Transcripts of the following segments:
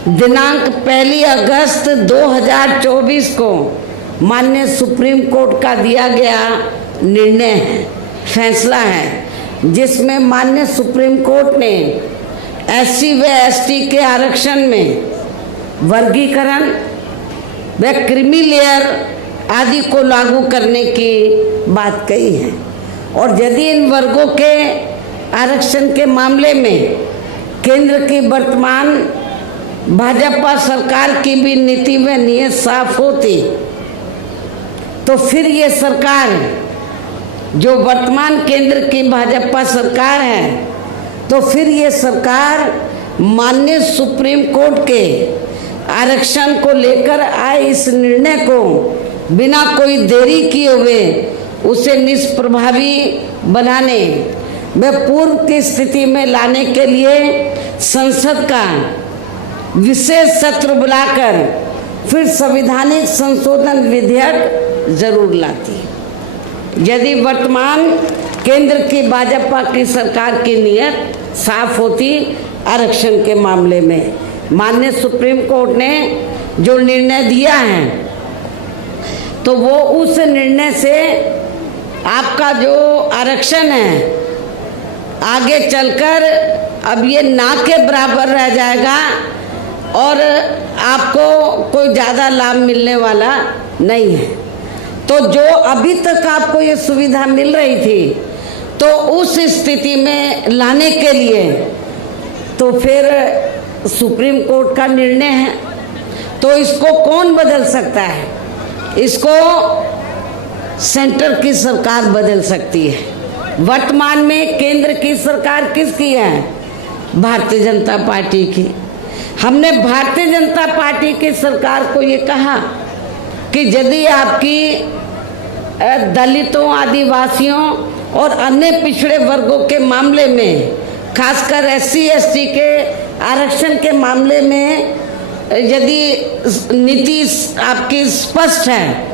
दिनांक 1 अगस्त 2024 को माननीय सुप्रीम कोर्ट का दिया गया निर्णय है, फैसला है, जिसमें माननीय सुप्रीम कोर्ट ने एससी व एसटी के आरक्षण में वर्गीकरण व क्रीमी लेयर आदि को लागू करने की बात कही है। और यदि इन वर्गों के आरक्षण के मामले में केंद्र की वर्तमान भाजपा सरकार की भी नीति व नीयत साफ होती तो फिर ये सरकार, जो वर्तमान केंद्र की भाजपा सरकार है, तो फिर ये सरकार माननीय सुप्रीम कोर्ट के आरक्षण को लेकर आए इस निर्णय को बिना कोई देरी किए हुए उसे निष्प्रभावी बनाने व पूर्व की स्थिति में लाने के लिए संसद का विशेष सत्र बुलाकर फिर संवैधानिक संशोधन विधेयक जरूर लाती। यदि वर्तमान केंद्र की भाजपा की सरकार की नीयत साफ होती आरक्षण के मामले में, माननीय सुप्रीम कोर्ट ने जो निर्णय दिया है तो वो उस निर्णय से आपका जो आरक्षण है आगे चलकर अब ये ना के बराबर रह जाएगा और आपको कोई ज़्यादा लाभ मिलने वाला नहीं है। तो जो अभी तक आपको ये सुविधा मिल रही थी तो उस स्थिति में लाने के लिए तो फिर सुप्रीम कोर्ट का निर्णय है, तो इसको कौन बदल सकता है? इसको सेंटर की सरकार बदल सकती है। वर्तमान में केंद्र की सरकार किसकी है? भारतीय जनता पार्टी की। हमने भारतीय जनता पार्टी की सरकार को ये कहा कि यदि आपकी दलितों, आदिवासियों और अन्य पिछड़े वर्गों के मामले में, खासकर एससी एसटी के आरक्षण के मामले में यदि नीति आपकी स्पष्ट है,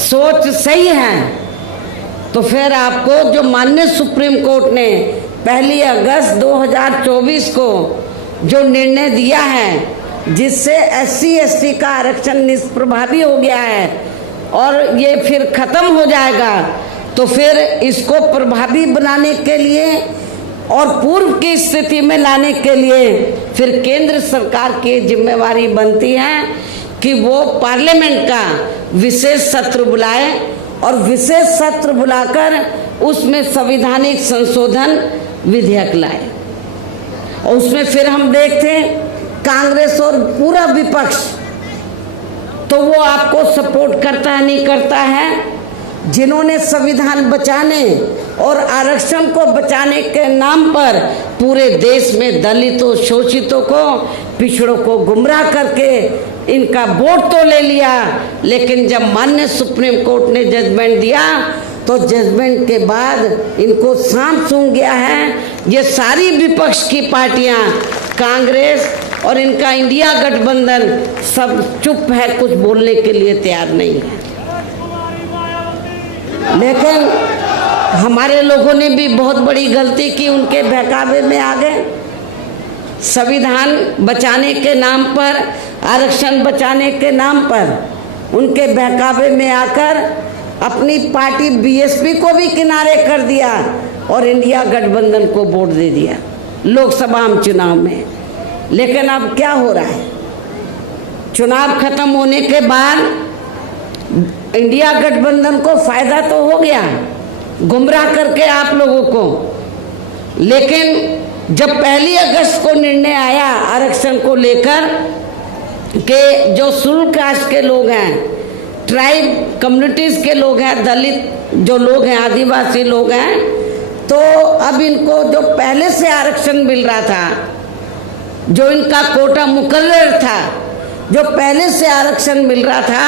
सोच सही है, तो फिर आपको जो माननीय सुप्रीम कोर्ट ने 1 अगस्त 2024 को जो निर्णय दिया है, जिससे एससी एसटी का आरक्षण निष्प्रभावी हो गया है और ये फिर खत्म हो जाएगा, तो फिर इसको प्रभावी बनाने के लिए और पूर्व की स्थिति में लाने के लिए फिर केंद्र सरकार की जिम्मेवारी बनती है कि वो पार्लियामेंट का विशेष सत्र बुलाए और विशेष सत्र बुलाकर उसमें संवैधानिक संशोधन विधेयक लाए। और उसमें फिर हम देखते कांग्रेस और पूरा विपक्ष तो वो आपको सपोर्ट करता है, नहीं करता है। जिन्होंने संविधान बचाने और आरक्षण को बचाने के नाम पर पूरे देश में दलितों, शोषितों को, पिछड़ों को गुमराह करके इनका वोट तो ले लिया, लेकिन जब माननीय सुप्रीम कोर्ट ने जजमेंट दिया तो जजमेंट के बाद इनको सांप सूंघ गया है। ये सारी विपक्ष की पार्टियां, कांग्रेस और इनका इंडिया गठबंधन सब चुप है, कुछ बोलने के लिए तैयार नहीं है। लेकिन हमारे लोगों ने भी बहुत बड़ी गलती की, उनके बहकावे में आ गए। संविधान बचाने के नाम पर, आरक्षण बचाने के नाम पर उनके बहकावे में आकर अपनी पार्टी बीएसपी को भी किनारे कर दिया और इंडिया गठबंधन को वोट दे दिया लोकसभा चुनाव में। लेकिन अब क्या हो रहा है? चुनाव खत्म होने के बाद इंडिया गठबंधन को फायदा तो हो गया गुमराह करके आप लोगों को, लेकिन जब 1 अगस्त को निर्णय आया आरक्षण को लेकर कि जो शेड्यूल कास्ट के लोग हैं, ट्राइब कम्युनिटीज़ के लोग हैं, दलित जो लोग हैं, आदिवासी लोग हैं, तो अब इनको जो पहले से आरक्षण मिल रहा था, जो इनका कोटा मुकर्रर था, जो पहले से आरक्षण मिल रहा था,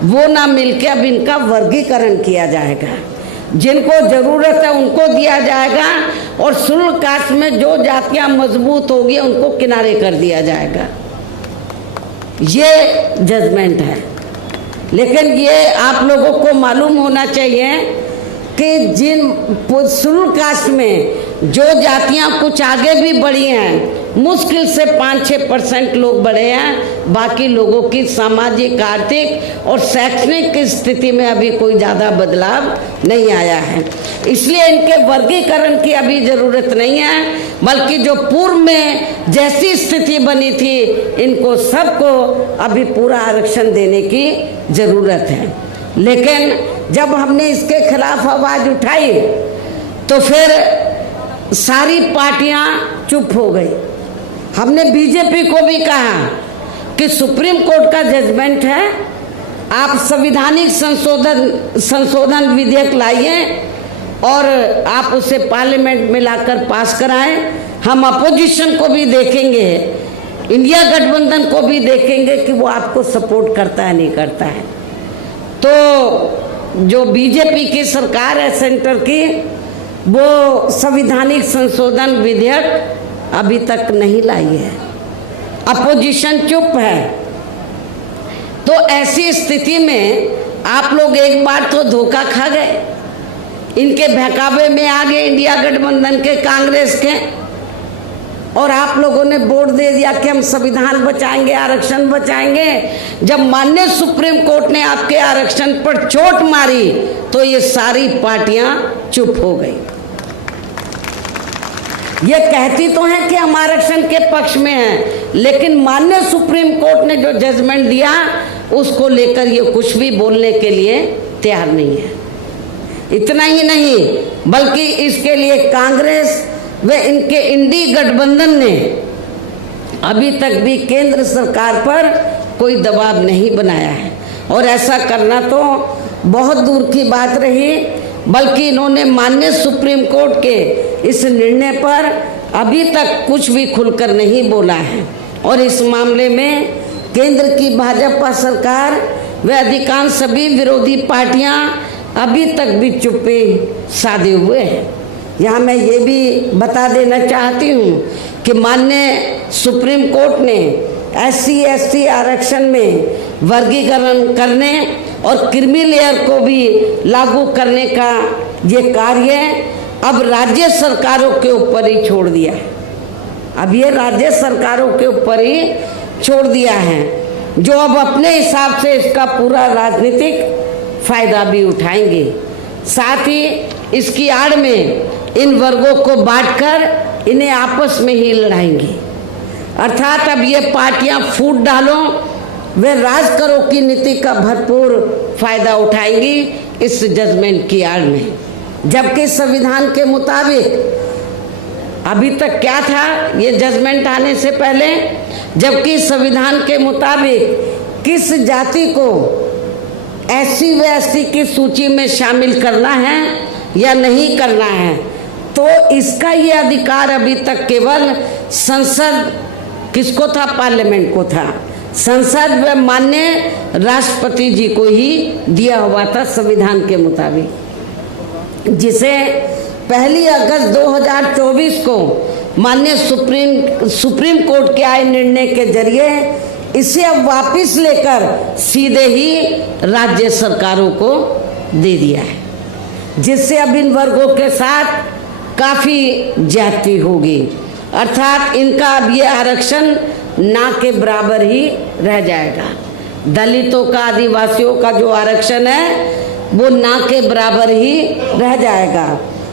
वो ना मिलके अब इनका वर्गीकरण किया जाएगा। जिनको ज़रूरत है उनको दिया जाएगा और शेड्यूल कास्ट में जो जातियां मजबूत होगी उनको किनारे कर दिया जाएगा। ये जजमेंट है। लेकिन ये आप लोगों को मालूम होना चाहिए कि जिन शेड्यूल कास्ट में जो जातियां कुछ आगे भी बढ़ी हैं, मुश्किल से 5-6% लोग बढ़े हैं। बाकी लोगों की सामाजिक, आर्थिक और शैक्षणिक स्थिति में अभी कोई ज़्यादा बदलाव नहीं आया है। इसलिए इनके वर्गीकरण की अभी ज़रूरत नहीं है, बल्कि जो पूर्व में जैसी स्थिति बनी थी, इनको सबको अभी पूरा आरक्षण देने की ज़रूरत है। लेकिन जब हमने इसके खिलाफ आवाज़ उठाई तो फिर सारी पार्टियां चुप हो गई। हमने बीजेपी को भी कहा कि सुप्रीम कोर्ट का जजमेंट है, आप संविधानिक संशोधन विधेयक लाइए और आप उसे पार्लियामेंट में लाकर पास कराएं। हम अपोजिशन को भी देखेंगे, इंडिया गठबंधन को भी देखेंगे कि वो आपको सपोर्ट करता है नहीं करता है। तो जो बीजेपी की सरकार है सेंटर की, वो संविधानिक संशोधन विधेयक अभी तक नहीं लाई है, अपोजिशन चुप है। तो ऐसी स्थिति में आप लोग एक बार तो धोखा खा गए, इनके बहकावे में आ गए इंडिया गठबंधन के, कांग्रेस के, और आप लोगों ने वोट दे दिया कि हम संविधान बचाएंगे, आरक्षण बचाएंगे। जब माननीय सुप्रीम कोर्ट ने आपके आरक्षण पर चोट मारी तो ये सारी पार्टियां चुप हो गई। ये कहती तो हैं कि हम आरक्षण के पक्ष में हैं, लेकिन माननीय सुप्रीम कोर्ट ने जो जजमेंट दिया उसको लेकर ये कुछ भी बोलने के लिए तैयार नहीं है। इतना ही नहीं, बल्कि इसके लिए कांग्रेस व इनके इंडी गठबंधन ने अभी तक भी केंद्र सरकार पर कोई दबाव नहीं बनाया है, और ऐसा करना तो बहुत दूर की बात रही, बल्कि इन्होंने माननीय सुप्रीम कोर्ट के इस निर्णय पर अभी तक कुछ भी खुलकर नहीं बोला है। और इस मामले में केंद्र की भाजपा सरकार व अधिकांश सभी विरोधी पार्टियां अभी तक भी चुप्पी साधे हुए हैं। यहाँ मैं ये भी बता देना चाहती हूँ कि माननीय सुप्रीम कोर्ट ने SC/ST आरक्षण में वर्गीकरण करने और क्रीमी लेयर को भी लागू करने का ये कार्य अब राज्य सरकारों के ऊपर ही छोड़ दिया है। अब ये राज्य सरकारों के ऊपर ही छोड़ दिया है, जो अब अपने हिसाब से इसका पूरा राजनीतिक फायदा भी उठाएंगे। साथ ही इसकी आड़ में इन वर्गों को बांटकर इन्हें आपस में ही लड़ाएंगे। अर्थात अब ये पार्टियां फूट डालो वे राज करो की नीति का भरपूर फायदा उठाएंगी इस जजमेंट की आड़ में। जबकि संविधान के मुताबिक अभी तक क्या था ये जजमेंट आने से पहले, जबकि संविधान के मुताबिक किस जाति को SC व ST की सूची में शामिल करना है या नहीं करना है, तो इसका ये अधिकार अभी तक केवल संसद, किसको था, पार्लियामेंट को था, संसद व माननीय राष्ट्रपति जी को ही दिया हुआ था संविधान के मुताबिक, जिसे 1 अगस्त 2024 को माननीय सुप्रीम कोर्ट के आए निर्णय के जरिए इसे अब वापस लेकर सीधे ही राज्य सरकारों को दे दिया है, जिससे अब इन वर्गों के साथ काफ़ी ज्यादती होगी। अर्थात इनका अब ये आरक्षण ना के बराबर ही रह जाएगा। दलितों का, आदिवासियों का जो आरक्षण है वो ना के बराबर ही रह जाएगा।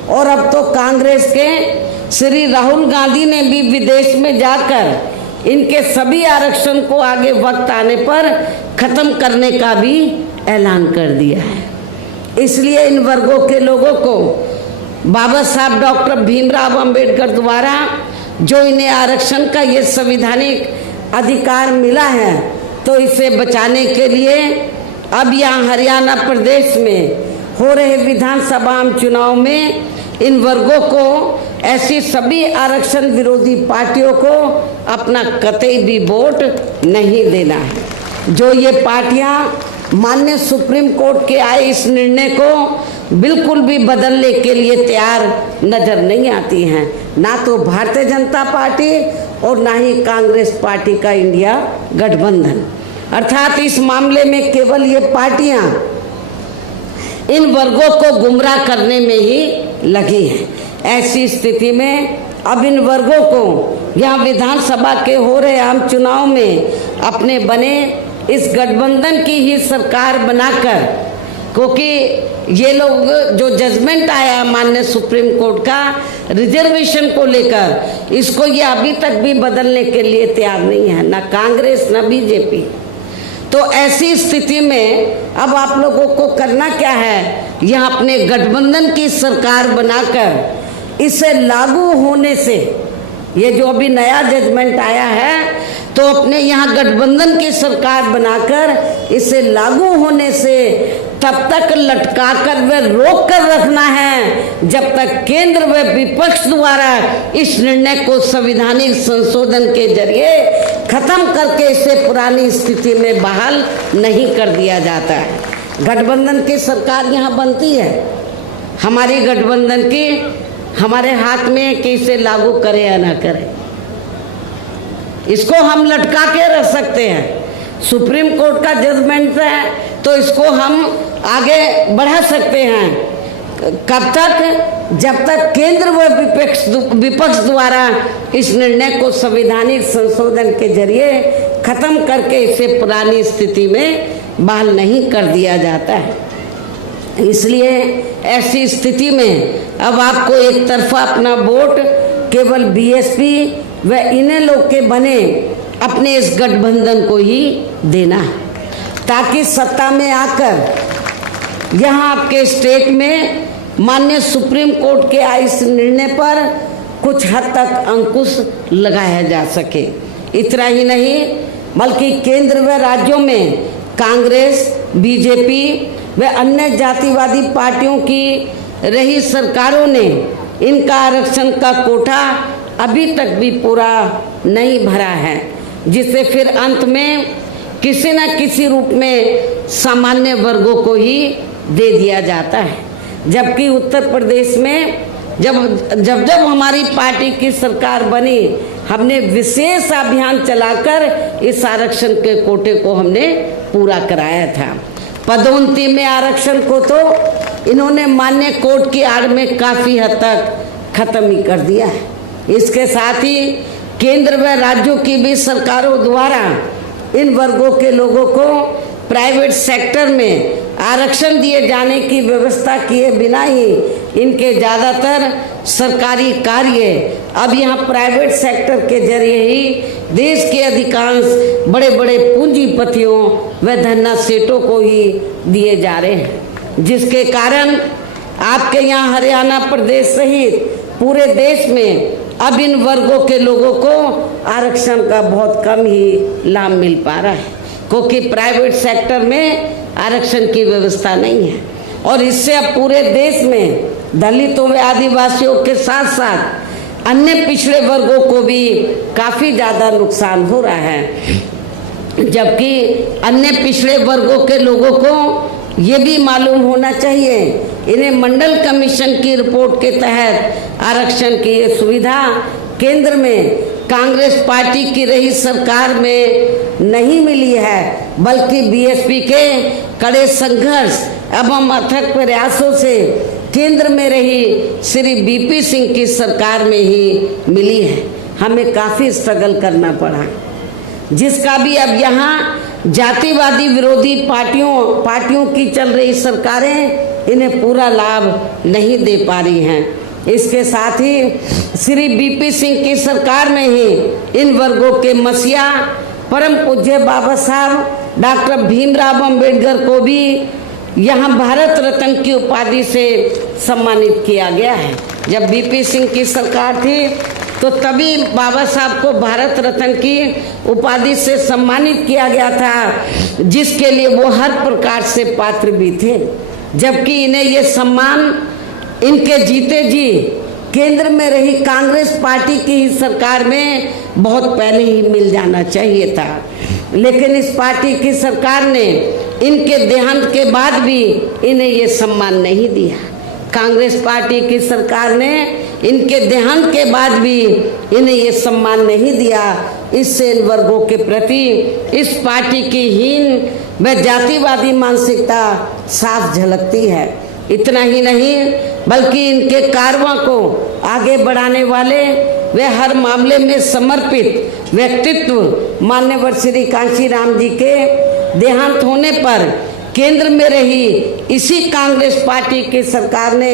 और अब तो कांग्रेस के श्री राहुल गांधी ने भी विदेश में जाकर इनके सभी आरक्षण को आगे वक्त आने पर खत्म करने का भी ऐलान कर दिया है। इसलिए इन वर्गों के लोगों को बाबा साहब डॉक्टर भीमराव अंबेडकर द्वारा जो इन्हें आरक्षण का ये संवैधानिक अधिकार मिला है, तो इसे बचाने के लिए अब यहाँ हरियाणा प्रदेश में हो रहे विधानसभा चुनाव में इन वर्गों को, ऐसी सभी आरक्षण विरोधी पार्टियों को अपना कतई भी वोट नहीं देना है। जो ये पार्टियां माननीय सुप्रीम कोर्ट के आए इस निर्णय को बिल्कुल भी बदलने के लिए तैयार नजर नहीं आती हैं, ना तो भारतीय जनता पार्टी और ना ही कांग्रेस पार्टी का इंडिया गठबंधन। अर्थात इस मामले में केवल ये पार्टियां इन वर्गों को गुमराह करने में ही लगी हैं। ऐसी स्थिति में अब इन वर्गों को यहाँ विधानसभा के हो रहे आम चुनाव में अपने बने इस गठबंधन की ही सरकार बनाकर, क्योंकि ये लोग जो जजमेंट आया माननीय सुप्रीम कोर्ट का रिजर्वेशन को लेकर, इसको ये अभी तक भी बदलने के लिए तैयार नहीं है, ना कांग्रेस ना बीजेपी। तो ऐसी स्थिति में अब आप लोगों को करना क्या है, यह अपने गठबंधन की सरकार बनाकर इसे लागू होने से, ये जो अभी नया जजमेंट आया है, तो अपने यहाँ गठबंधन की सरकार बनाकर इसे लागू होने से तब तक लटका कर व रोक कर रखना है जब तक केंद्र व विपक्ष द्वारा इस निर्णय को संवैधानिक संशोधन के जरिए खत्म करके इसे पुरानी स्थिति में बहाल नहीं कर दिया जाता है। गठबंधन की सरकार यहाँ बनती है, हमारी गठबंधन की हमारे हाथ में है कि इसे लागू करें या ना करें। इसको हम लटका के रख सकते हैं, सुप्रीम कोर्ट का जजमेंट है तो इसको हम आगे बढ़ा सकते हैं। कब तक? जब तक केंद्र व विपक्ष द्वारा इस निर्णय को संवैधानिक संशोधन के जरिए खत्म करके इसे पुरानी स्थिति में बहाल नहीं कर दिया जाता है। इसलिए ऐसी स्थिति में अब आपको एक तरफा अपना वोट केवल बीएसपी व इन्हें लोग के बने अपने इस गठबंधन को ही देना है, ताकि सत्ता में आकर यहाँ आपके स्टेट में माननीय सुप्रीम कोर्ट के इस निर्णय पर कुछ हद तक अंकुश लगाया जा सके। इतना ही नहीं बल्कि केंद्र व राज्यों में कांग्रेस, बीजेपी व अन्य जातिवादी पार्टियों की रही सरकारों ने इनका आरक्षण का कोटा अभी तक भी पूरा नहीं भरा है, जिससे फिर अंत में किसी न किसी रूप में सामान्य वर्गों को ही दे दिया जाता है। जबकि उत्तर प्रदेश में जब हमारी पार्टी की सरकार बनी, हमने विशेष अभियान चलाकर इस आरक्षण के कोटे को हमने पूरा कराया था। पदोन्नति में आरक्षण को तो इन्होंने माननीय कोर्ट की आड़ में काफ़ी हद तक खत्म ही कर दिया है। इसके साथ ही केंद्र व राज्यों की भी सरकारों द्वारा इन वर्गों के लोगों को प्राइवेट सेक्टर में आरक्षण दिए जाने की व्यवस्था किए बिना ही इनके ज़्यादातर सरकारी कार्य अब यहाँ प्राइवेट सेक्टर के जरिए ही देश के अधिकांश बड़े बड़े पूंजीपतियों व धन्ना सेठों को ही दिए जा रहे हैं, जिसके कारण आपके यहाँ हरियाणा प्रदेश सहित पूरे देश में अब इन वर्गों के लोगों को आरक्षण का बहुत कम ही लाभ मिल पा रहा है, क्योंकि प्राइवेट सेक्टर में आरक्षण की व्यवस्था नहीं है। और इससे अब पूरे देश में दलितों व आदिवासियों के साथ साथ अन्य पिछड़े वर्गों को भी काफ़ी ज़्यादा नुकसान हो रहा है। जबकि अन्य पिछड़े वर्गों के लोगों को ये भी मालूम होना चाहिए, इन्हें मंडल कमीशन की रिपोर्ट के तहत आरक्षण की ये सुविधा केंद्र में कांग्रेस पार्टी की रही सरकार में नहीं मिली है, बल्कि बीएसपी के कड़े संघर्ष एवं अथक प्रयासों से केंद्र में रही श्री बीपी सिंह की सरकार में ही मिली है। हमें काफ़ी स्ट्रगल करना पड़ा, जिसका भी अब यहाँ जातिवादी विरोधी पार्टियों की चल रही सरकारें इन्हें पूरा लाभ नहीं दे पा रही हैं। इसके साथ ही श्री बीपी सिंह की सरकार में ही इन वर्गों के मसीहा परम पूज्य बाबा साहब डॉक्टर भीमराव अंबेडकर को भी यहाँ भारत रत्न की उपाधि से सम्मानित किया गया है। जब बीपी सिंह की सरकार थी तो तभी बाबा साहब को भारत रत्न की उपाधि से सम्मानित किया गया था, जिसके लिए वो हर प्रकार से पात्र भी थे। जबकि इन्हें ये सम्मान इनके जीते जी केंद्र में रही कांग्रेस पार्टी की ही सरकार में बहुत पहले ही मिल जाना चाहिए था, लेकिन इस पार्टी की सरकार ने इनके देहांत के बाद भी इन्हें ये सम्मान नहीं दिया। कांग्रेस पार्टी की सरकार ने इनके देहांत के बाद भी इन्हें ये सम्मान नहीं दिया। इससे इन वर्गों के प्रति इस पार्टी की हीन व जातिवादी मानसिकता साफ झलकती है। इतना ही नहीं बल्कि इनके कारवां को आगे बढ़ाने वाले व हर मामले में समर्पित व्यक्तित्व मान्यवर श्री कांशीराम जी के देहांत होने पर केंद्र में रही इसी कांग्रेस पार्टी की सरकार ने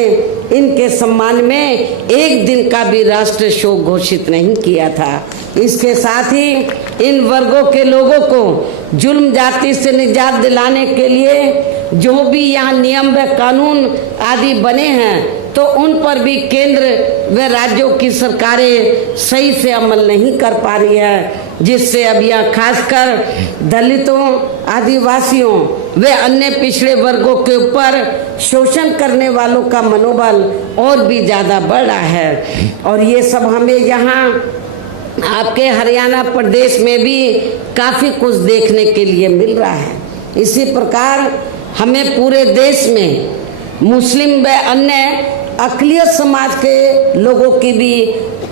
इनके सम्मान में एक दिन का भी राष्ट्रीय शोक घोषित नहीं किया था। इसके साथ ही इन वर्गों के लोगों को जुल्म जाति से निजात दिलाने के लिए जो भी यहाँ नियम व कानून आदि बने हैं तो उन पर भी केंद्र व राज्यों की सरकारें सही से अमल नहीं कर पा रही है, जिससे अब यहाँ खासकर दलितों, आदिवासियों व अन्य पिछड़े वर्गों के ऊपर शोषण करने वालों का मनोबल और भी ज़्यादा बढ़ रहा है। और ये सब हमें यहाँ आपके हरियाणा प्रदेश में भी काफ़ी कुछ देखने के लिए मिल रहा है। इसी प्रकार हमें पूरे देश में मुस्लिम व अन्य अक़लियत समाज के लोगों की भी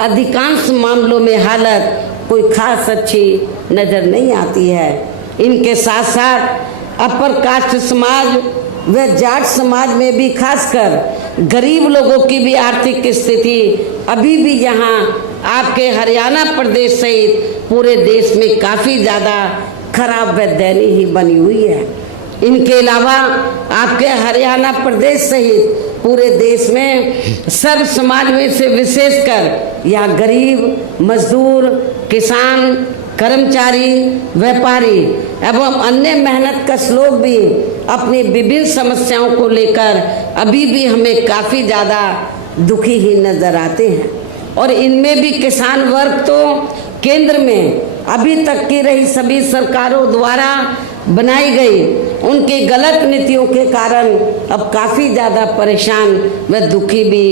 अधिकांश मामलों में हालत कोई खास अच्छी नज़र नहीं आती है। इनके साथ साथ अपर कास्ट समाज व जाट समाज में भी खासकर गरीब लोगों की भी आर्थिक स्थिति अभी भी यहाँ आपके हरियाणा प्रदेश सहित पूरे देश में काफ़ी ज़्यादा खराब व दयनीय ही बनी हुई है। इनके अलावा आपके हरियाणा प्रदेश सहित पूरे देश में सर्व समाज में से विशेषकर या गरीब, मजदूर, किसान, कर्मचारी, व्यापारी एवं अन्य मेहनतकश लोग भी अपनी विभिन्न समस्याओं को लेकर अभी भी हमें काफ़ी ज़्यादा दुखी ही नज़र आते हैं। और इनमें भी किसान वर्ग तो केंद्र में अभी तक की रही सभी सरकारों द्वारा बनाई गई उनकी गलत नीतियों के कारण अब काफ़ी ज़्यादा परेशान व दुखी भी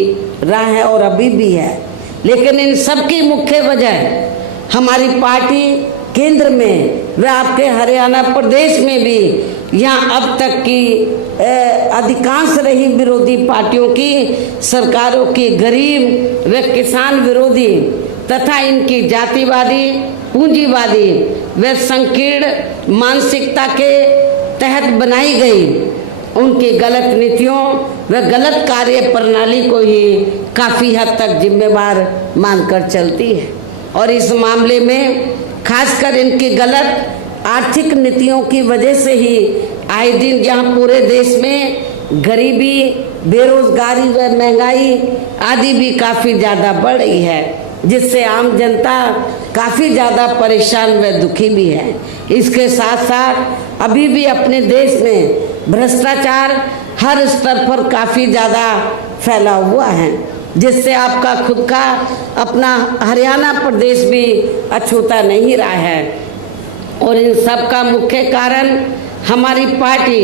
रहा है और अभी भी है। लेकिन इन सब की मुख्य वजह हमारी पार्टी केंद्र में व आपके हरियाणा प्रदेश में भी यहाँ अब तक की अधिकांश रही विरोधी पार्टियों की सरकारों की गरीब व किसान विरोधी तथा इनकी जातिवादी, पूंजीवादी व संकीर्ण मानसिकता के तहत बनाई गई उनकी गलत नीतियों व गलत कार्य प्रणाली को ही काफ़ी हद तक जिम्मेवार मानकर चलती है। और इस मामले में खासकर इनकी गलत आर्थिक नीतियों की वजह से ही आए दिन जहाँ पूरे देश में गरीबी, बेरोजगारी व महंगाई आदि भी काफ़ी ज़्यादा बढ़ रही है, जिससे आम जनता काफ़ी ज़्यादा परेशान व दुखी भी है। इसके साथ साथ अभी भी अपने देश में भ्रष्टाचार हर स्तर पर काफ़ी ज़्यादा फैला हुआ है, जिससे आपका खुद का अपना हरियाणा प्रदेश भी अछूता नहीं रहा है। और इन सब का मुख्य कारण हमारी पार्टी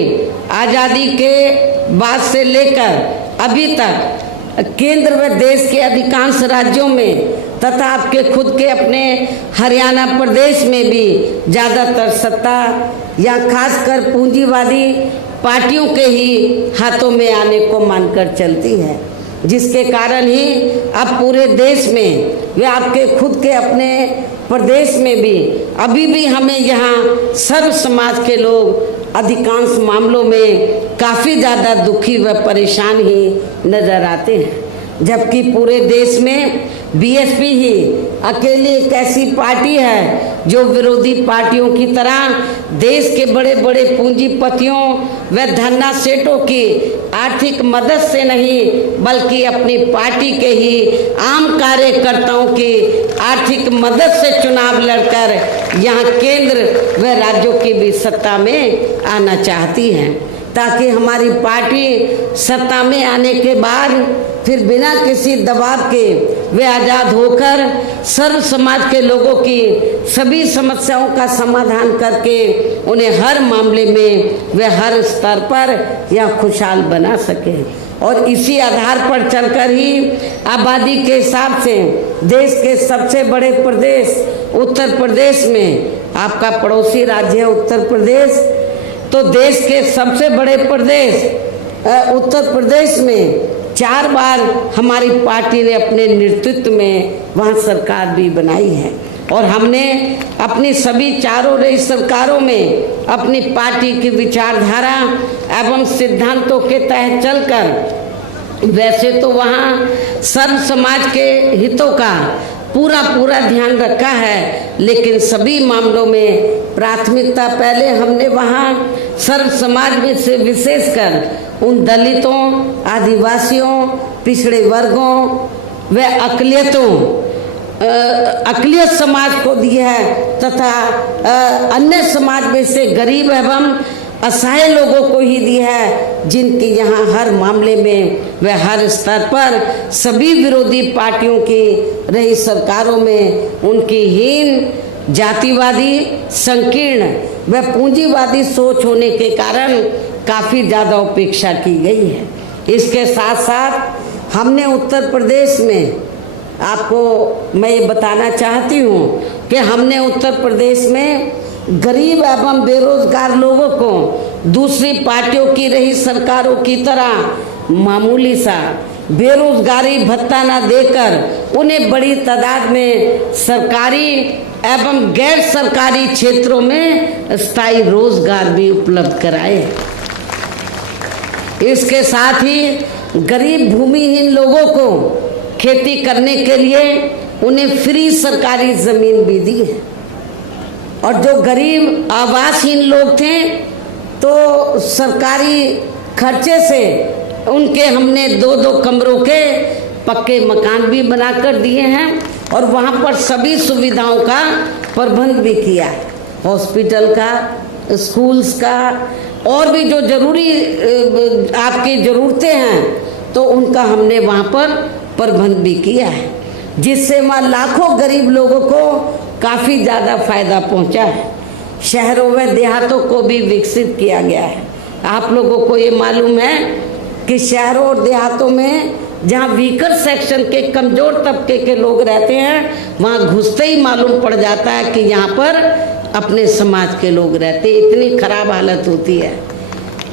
आज़ादी के बाद से लेकर अभी तक केंद्र व देश के अधिकांश राज्यों में तथा आपके खुद के अपने हरियाणा प्रदेश में भी ज़्यादातर सत्ता या खासकर पूंजीवादी पार्टियों के ही हाथों में आने को मानकर चलती है, जिसके कारण ही अब पूरे देश में वे आपके खुद के अपने प्रदेश में भी अभी भी हमें यहाँ सर्व समाज के लोग अधिकांश मामलों में काफ़ी ज़्यादा दुखी व परेशान ही नज़र आते हैं। जबकि पूरे देश में बीएसपी ही अकेली एक ऐसी पार्टी है जो विरोधी पार्टियों की तरह देश के बड़े बड़े पूंजीपतियों व धन्ना सेठों की आर्थिक मदद से नहीं बल्कि अपनी पार्टी के ही आम कार्यकर्ताओं की आर्थिक मदद से चुनाव लड़कर यहाँ केंद्र व राज्यों की भी सत्ता में आना चाहती हैं, ताकि हमारी पार्टी सत्ता में आने के बाद फिर बिना किसी दबाव के वे आज़ाद होकर सर्व समाज के लोगों की सभी समस्याओं का समाधान करके उन्हें हर मामले में वे हर स्तर पर यह खुशहाल बना सके। और इसी आधार पर चलकर ही आबादी के हिसाब से देश के सबसे बड़े प्रदेश उत्तर प्रदेश में, आपका पड़ोसी राज्य है उत्तर प्रदेश, तो देश के सबसे बड़े प्रदेश उत्तर प्रदेश में 4 बार हमारी पार्टी ने अपने नेतृत्व में वहाँ सरकार भी बनाई है। और हमने अपनी सभी चारों रही सरकारों में अपनी पार्टी की विचारधारा एवं सिद्धांतों के तहत चलकर वैसे तो वहाँ सर्व समाज के हितों का पूरा ध्यान रखा है, लेकिन सभी मामलों में प्राथमिकता पहले हमने वहाँ सर्व समाज में से विशेषकर उन दलितों, आदिवासियों, पिछड़े वर्गों व अकलियत समाज को दी है तथा अन्य समाज में से गरीब एवं असहाय लोगों को ही दी है, जिनकी यहाँ हर मामले में व हर स्तर पर सभी विरोधी पार्टियों की रही सरकारों में उनकी हीन, जातिवादी, संकीर्ण व पूंजीवादी सोच होने के कारण काफ़ी ज़्यादा उपेक्षा की गई है। इसके साथ साथ हमने उत्तर प्रदेश में, आपको मैं ये बताना चाहती हूँ कि हमने उत्तर प्रदेश में गरीब एवं बेरोजगार लोगों को दूसरी पार्टियों की रही सरकारों की तरह मामूली सा बेरोजगारी भत्ता न देकर उन्हें बड़ी तादाद में सरकारी एवं गैर सरकारी क्षेत्रों में स्थायी रोजगार भी उपलब्ध कराए। इसके साथ ही गरीब भूमिहीन लोगों को खेती करने के लिए उन्हें फ्री सरकारी जमीन भी दी है, और जो गरीब आवासहीन लोग थे तो सरकारी खर्चे से उनके हमने 2-2 कमरों के पक्के मकान भी बनाकर दिए हैं और वहाँ पर सभी सुविधाओं का प्रबंध भी किया, हॉस्पिटल का, स्कूल्स का, और भी जो जरूरी आपकी ज़रूरतें हैं तो उनका हमने वहाँ पर प्रबंध भी किया है, जिससे वहाँ लाखों गरीब लोगों को काफ़ी ज़्यादा फायदा पहुँचा है। शहरों व देहातों को भी विकसित किया गया है। आप लोगों को ये मालूम है कि शहरों और देहातों में जहाँ वीकर सेक्शन के कमज़ोर तबके के लोग रहते हैं, वहाँ घुसते ही मालूम पड़ जाता है कि यहाँ पर अपने समाज के लोग रहते। इतनी खराब हालत होती है,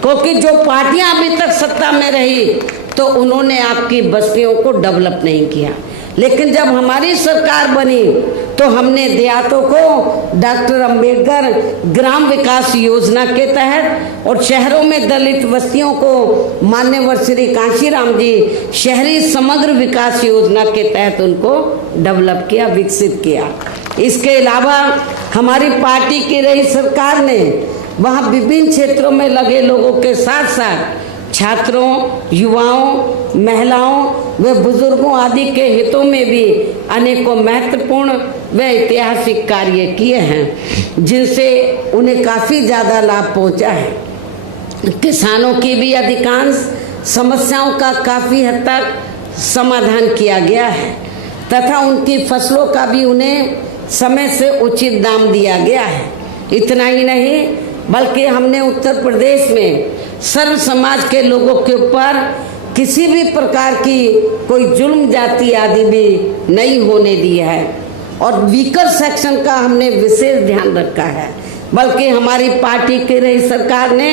क्योंकि जो पार्टियाँ अभी तक सत्ता में रही तो उन्होंने आपकी बस्तियों को डेवलप नहीं किया, लेकिन जब हमारी सरकार बनी तो हमने देहातों को डॉक्टर अंबेडकर ग्राम विकास योजना के तहत और शहरों में दलित बस्तियों को मान्यवर श्री कांशीराम जी शहरी समग्र विकास योजना के तहत उनको डेवलप किया, विकसित किया। इसके अलावा हमारी पार्टी की रही सरकार ने वहाँ विभिन्न क्षेत्रों में लगे लोगों के साथ साथ छात्रों, युवाओं, महिलाओं व बुजुर्गों आदि के हितों में भी अनेकों महत्वपूर्ण व ऐतिहासिक कार्य किए हैं, जिनसे उन्हें काफ़ी ज़्यादा लाभ पहुंचा है। किसानों की भी अधिकांश समस्याओं का काफ़ी हद तक समाधान किया गया है तथा उनकी फसलों का भी उन्हें समय से उचित दाम दिया गया है। इतना ही नहीं, बल्कि हमने उत्तर प्रदेश में सर्व समाज के लोगों के ऊपर किसी भी प्रकार की कोई जुल्म जाति आदि भी नहीं होने दिया है, और वीकर सेक्शन का हमने विशेष ध्यान रखा है। बल्कि हमारी पार्टी की रही सरकार ने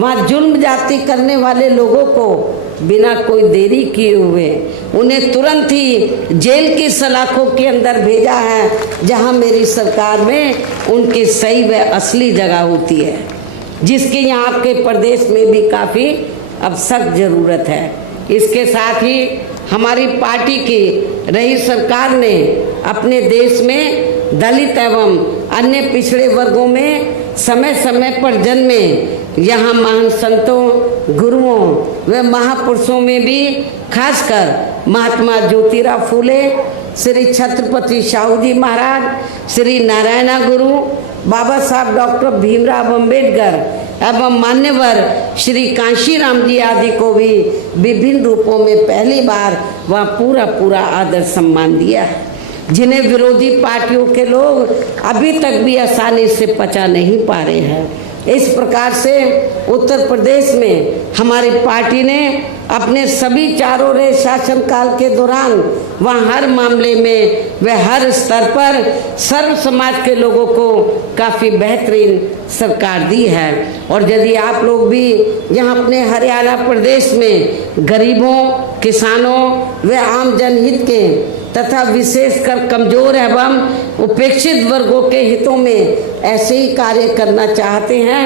वहाँ जुल्म जाति करने वाले लोगों को बिना कोई देरी किए हुए उन्हें तुरंत ही जेल की सलाखों के अंदर भेजा है, जहाँ मेरी सरकार में उनकी सही व असली जगह होती है, जिसकी यहाँ आपके प्रदेश में भी काफ़ी अब सख्त ज़रूरत है। इसके साथ ही हमारी पार्टी की रही सरकार ने अपने देश में दलित एवं अन्य पिछड़े वर्गों में समय समय पर जन्मे यहाँ महान संतों, गुरुओं व महापुरुषों में भी खासकर महात्मा ज्योतिराव फूले, श्री छत्रपति शाहू जी महाराज, श्री नारायणा गुरु, बाबा साहब डॉक्टर भीमराव अंबेडकर एवं मान्यवर श्री कांशीराम जी आदि को भी विभिन्न रूपों में पहली बार वह पूरा आदर सम्मान दिया है, जिन्हें विरोधी पार्टियों के लोग अभी तक भी आसानी से पचा नहीं पा रहे हैं। इस प्रकार से उत्तर प्रदेश में हमारी पार्टी ने अपने सभी चारों रे शासनकाल के दौरान वहाँ हर मामले में व हर स्तर पर सर्व समाज के लोगों को काफ़ी बेहतरीन सरकार दी है। और यदि आप लोग भी यहाँ अपने हरियाणा प्रदेश में गरीबों, किसानों व आम जनहित के तथा विशेषकर कमजोर एवं उपेक्षित वर्गों के हितों में ऐसे ही कार्य करना चाहते हैं,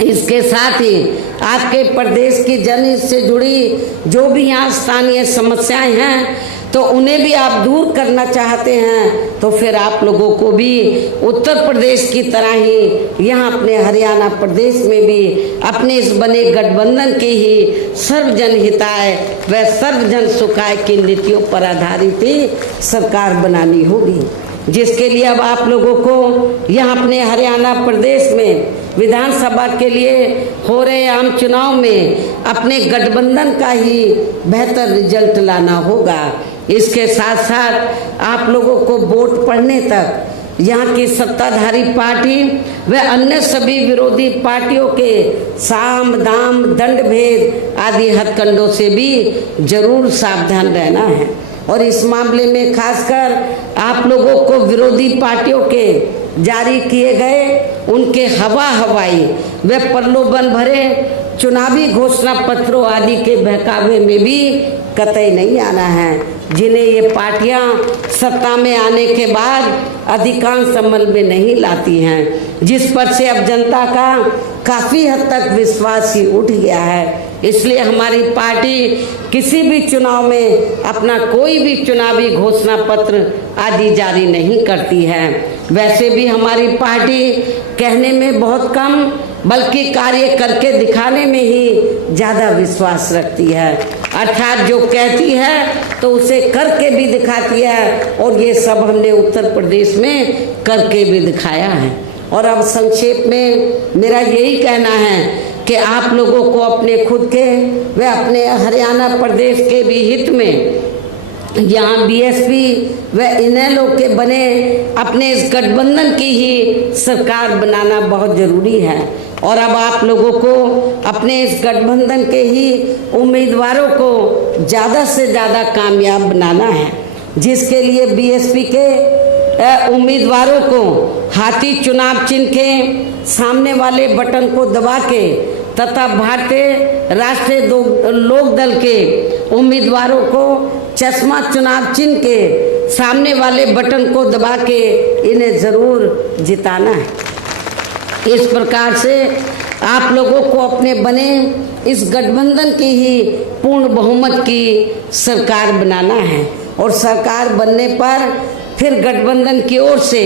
इसके साथ ही आपके प्रदेश की जनहित से जुड़ी जो भी यहाँ स्थानीय समस्याएं हैं तो उन्हें भी आप दूर करना चाहते हैं, तो फिर आप लोगों को भी उत्तर प्रदेश की तरह ही यहाँ अपने हरियाणा प्रदेश में भी अपने इस बने गठबंधन के ही सर्वजन हिताय व सर्वजन सुखाय की नीतियों पर आधारित ही सरकार बनानी होगी, जिसके लिए अब आप लोगों को यहाँ अपने हरियाणा प्रदेश में विधानसभा के लिए हो रहे आम चुनाव में अपने गठबंधन का ही बेहतर रिजल्ट लाना होगा। इसके साथ साथ आप लोगों को वोट पड़ने तक यहाँ की सत्ताधारी पार्टी व अन्य सभी विरोधी पार्टियों के साम दाम दंड भेद आदि हथकंडों से भी जरूर सावधान रहना है। और इस मामले में खासकर आप लोगों को विरोधी पार्टियों के जारी किए गए उनके हवाई व प्रलोभन भरे चुनावी घोषणा पत्रों आदि के बहकावे में भी कतई नहीं आना है, जिन्हें ये पार्टियां सत्ता में आने के बाद अधिकांश अमल में नहीं लाती हैं, जिस पर से अब जनता का काफ़ी हद तक विश्वास ही उठ गया है। इसलिए हमारी पार्टी किसी भी चुनाव में अपना कोई भी चुनावी घोषणा पत्र आदि जारी नहीं करती है। वैसे भी हमारी पार्टी कहने में बहुत कम बल्कि कार्य करके दिखाने में ही ज़्यादा विश्वास रखती है, अर्थात जो कहती है तो उसे करके भी दिखाती है, और ये सब हमने उत्तर प्रदेश में करके भी दिखाया है। और अब संक्षेप में मेरा यही कहना है कि आप लोगों को अपने खुद के व अपने हरियाणा प्रदेश के भी हित में यहाँ बीएसपी व इनेलो के बने अपने इस गठबंधन की ही सरकार बनाना बहुत ज़रूरी है। और अब आप लोगों को अपने इस गठबंधन के ही उम्मीदवारों को ज़्यादा से ज़्यादा कामयाब बनाना है, जिसके लिए बीएसपी के उम्मीदवारों को हाथी चुनाव चिन्ह के सामने वाले बटन को दबा के तथा भारतीय राष्ट्रीय लोक दल के उम्मीदवारों को चश्मा चुनाव चिन्ह के सामने वाले बटन को दबा के इन्हें ज़रूर जिताना है। इस प्रकार से आप लोगों को अपने बने इस गठबंधन की ही पूर्ण बहुमत की सरकार बनाना है, और सरकार बनने पर फिर गठबंधन की ओर से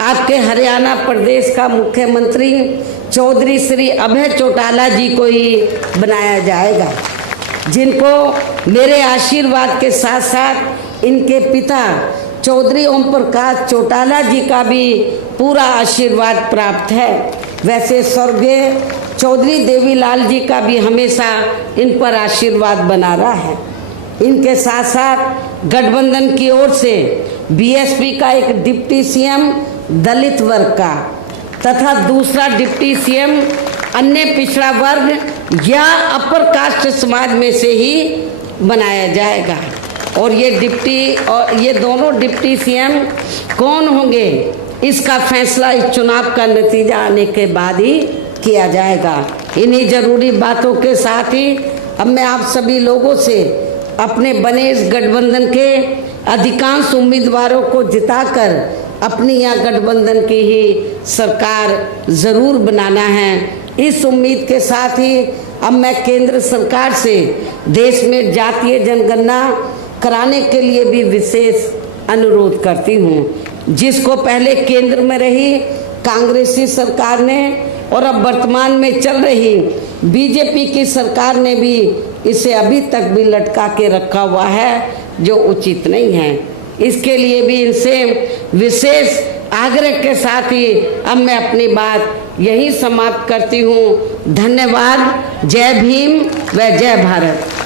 आपके हरियाणा प्रदेश का मुख्यमंत्री चौधरी श्री अभय चौटाला जी को ही बनाया जाएगा, जिनको मेरे आशीर्वाद के साथ साथ इनके पिता चौधरी ओम प्रकाश चौटाला जी का भी पूरा आशीर्वाद प्राप्त है। वैसे स्वर्गीय चौधरी देवीलाल जी का भी हमेशा इन पर आशीर्वाद बना रहा है। इनके साथ साथ गठबंधन की ओर से बीएसपी का एक डिप्टी सीएम दलित वर्ग का तथा दूसरा डिप्टी सीएम अन्य पिछड़ा वर्ग या अपर कास्ट समाज में से ही बनाया जाएगा। और ये दोनों डिप्टी सीएम कौन होंगे इसका फैसला इस चुनाव का नतीजा आने के बाद ही किया जाएगा। इन्हीं जरूरी बातों के साथ ही अब मैं आप सभी लोगों से अपने बने इस गठबंधन के अधिकांश उम्मीदवारों को जिताकर अपनी यहाँ गठबंधन की ही सरकार ज़रूर बनाना है। इस उम्मीद के साथ ही अब मैं केंद्र सरकार से देश में जातीय जनगणना कराने के लिए भी विशेष अनुरोध करती हूँ, जिसको पहले केंद्र में रही कांग्रेसी सरकार ने और अब वर्तमान में चल रही बीजेपी की सरकार ने भी इसे अभी तक भी लटका के रखा हुआ है, जो उचित नहीं है। इसके लिए भी इनसे विशेष आग्रह के साथ ही अब मैं अपनी बात यही समाप्त करती हूँ। धन्यवाद। जय भीम व जय भारत।